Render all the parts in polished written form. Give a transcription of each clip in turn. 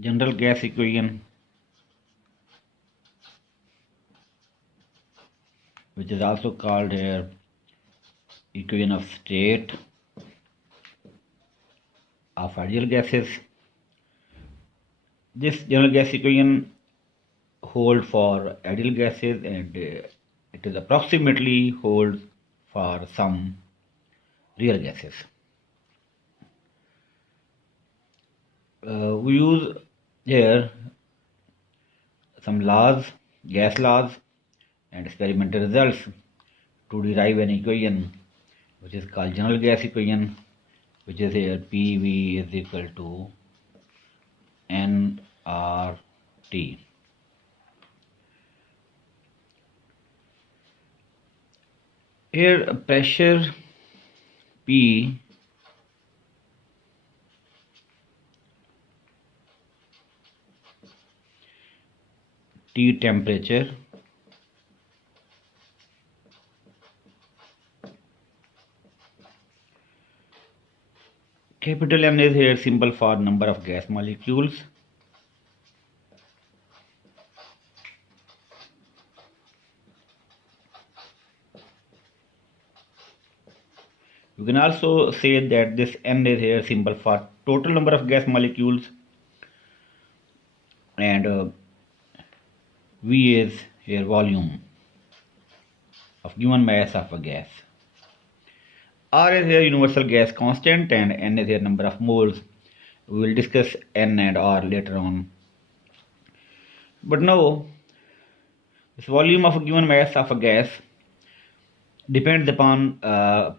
general gas equation, which is also called here equation of state of ideal gases. This general gas equation holds for ideal gases, and it is approximately holds for some real gases. We use here some laws, gas laws, and experimental results to derive an equation which is called general gas equation, which is here PV is equal to nRT. Here pressure P T temperature, capital N is here symbol for number of gas molecules. You can also say that this N is here symbol for total number of gas molecules, and V is here volume of given mass of a gas. R is here universal gas constant, and N is here number of moles. We will discuss N and R later on. But now, this volume of a given mass of a gas depends upon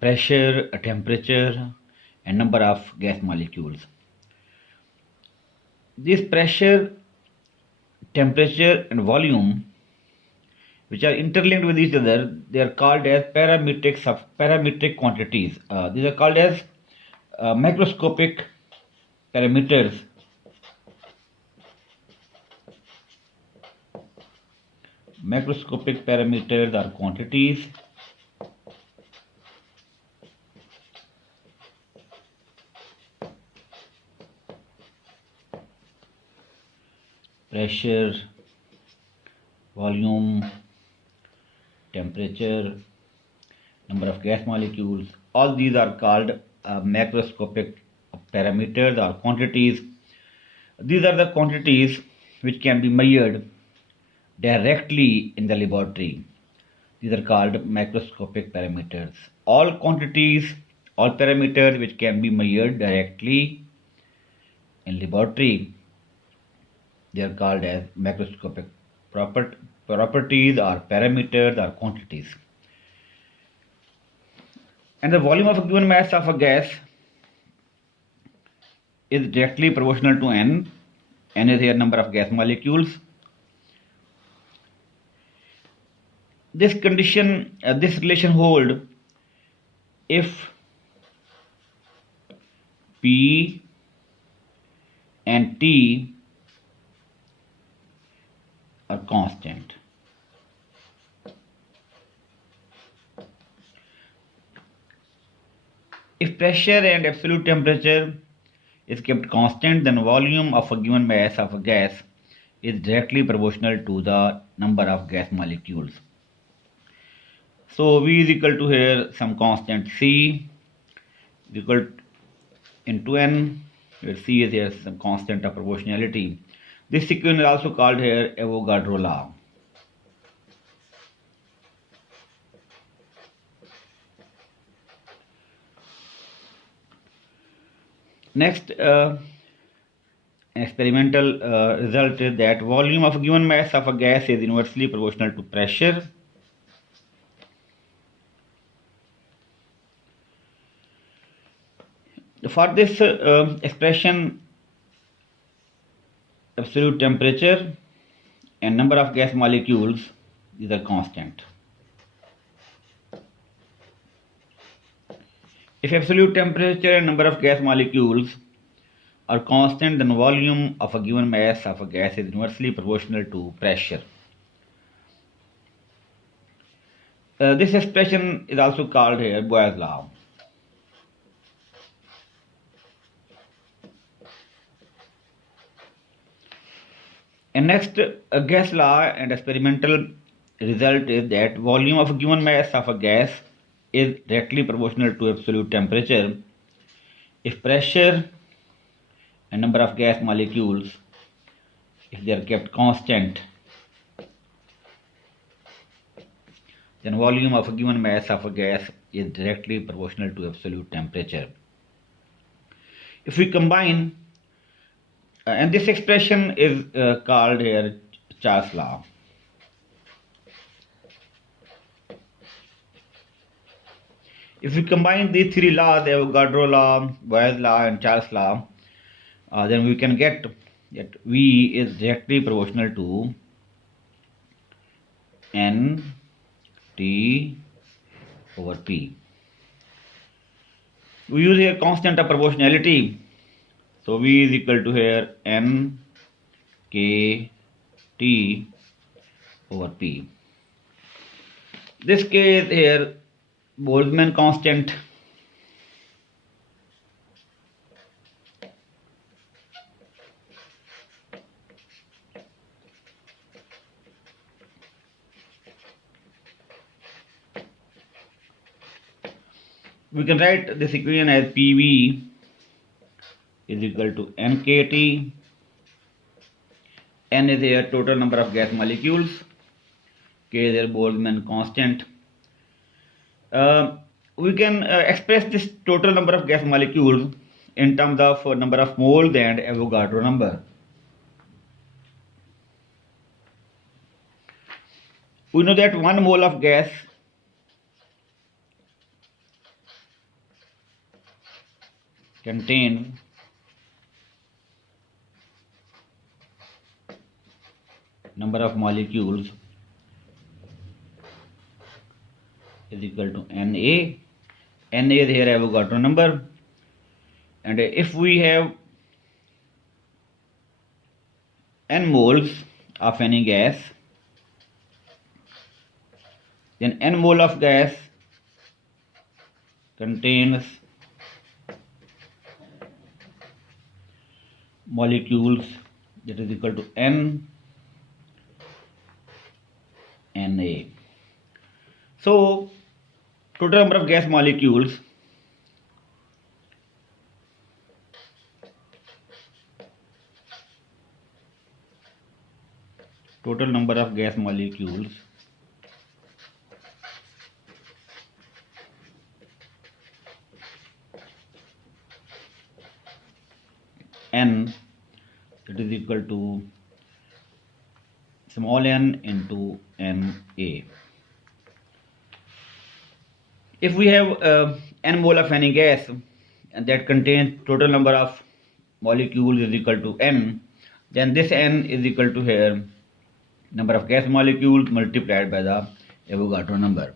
pressure, temperature, and number of gas molecules. This pressure, temperature, and volume, which are interlinked with each other, they are called as parametric quantities. These are called as macroscopic parameters. Macroscopic parameters are quantities. Pressure, volume, temperature, number of gas molecules, all these are called macroscopic parameters or quantities. These are the quantities which can be measured directly in the laboratory. These are called macroscopic parameters. All quantities, all parameters which can be measured directly in laboratory, they are called as macroscopic properties or parameters or quantities. And the volume of a given mass of a gas is directly proportional to N. N is here number of gas molecules. This condition, this relation hold if P and T are constant. If pressure and absolute temperature is kept constant, then volume of a given mass of a gas is directly proportional to the number of gas molecules. So V is equal to here some constant C is equal into N, where C is here some constant of proportionality. This equation is also called here Avogadro law. Next, an experimental result is that volume of a given mass of a gas is inversely proportional to pressure. For this expression, absolute temperature and number of gas molecules, these are constant. If absolute temperature and number of gas molecules are constant, then volume of a given mass of a gas is inversely proportional to pressure. This expression is also called here Boyle's law. And next, a gas law and experimental result is that volume of a given mass of a gas is directly proportional to absolute temperature if pressure and number of gas molecules, if they are kept constant, then volume of a given mass of a gas is directly proportional to absolute temperature. If we combine, and this expression is called here Charles law. If we combine these three laws, the Avogadro law, Boyle's law, and Charles law, then we can get that V is directly proportional to N T over P. We use here constant of proportionality. So V is equal to here N K T over P. This K is here Boltzmann constant. We can write this equation as PV is equal to NKT. N is here total number of gas molecules. K is here Boltzmann constant. We can express this total number of gas molecules in terms of number of moles and Avogadro number. We know that 1 mole of gas contains number of molecules is equal to Na. Na is here Avogadro number, and if we have n moles of any gas, then n mole of gas contains molecules that is equal to n Na. So total number of gas molecules n, it is equal to small n into Na. If we have n mole of any gas and that contains total number of molecules is equal to n, then this n is equal to here number of gas molecules multiplied by the Avogadro number.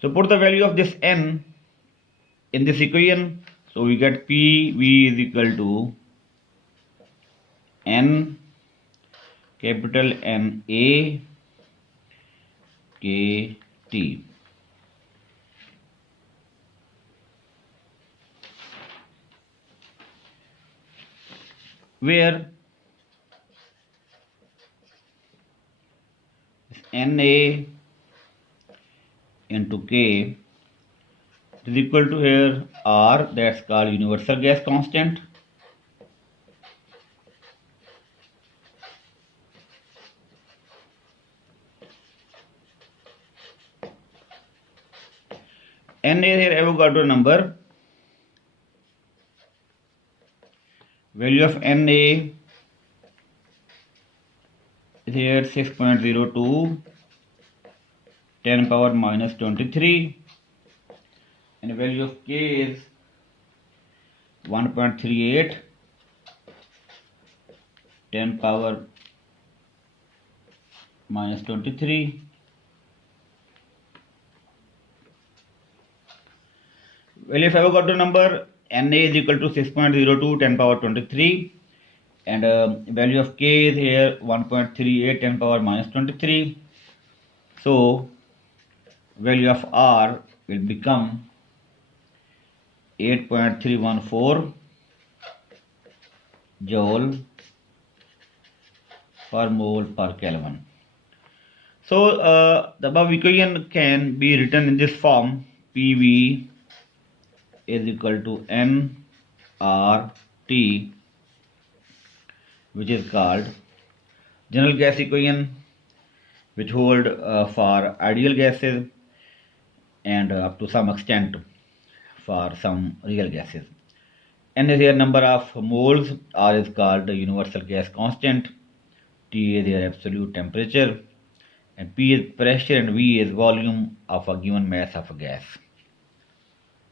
So put the value of this n in this equation. So we get PV is equal to N capital Na KT. Where Na into K is equal to here R, that's called universal gas constant. N is here Avogadro number. Value of Na is here 6.02 10 power minus 23, and value of K is 1.38 10 power minus 23. Value of Avogadro number Na is equal to 6.02 10 power 23, and value of K is here 1.38 10 power minus 23. So value of R will become 8.314 joule per mole per Kelvin. So the above equation can be written in this form: PV is equal to nRT, which is called general gas equation, which hold for ideal gases and up to some extent for some real gases. N is their number of moles, R is called the universal gas constant, T is their absolute temperature, and P is pressure, and V is volume of a given mass of a gas.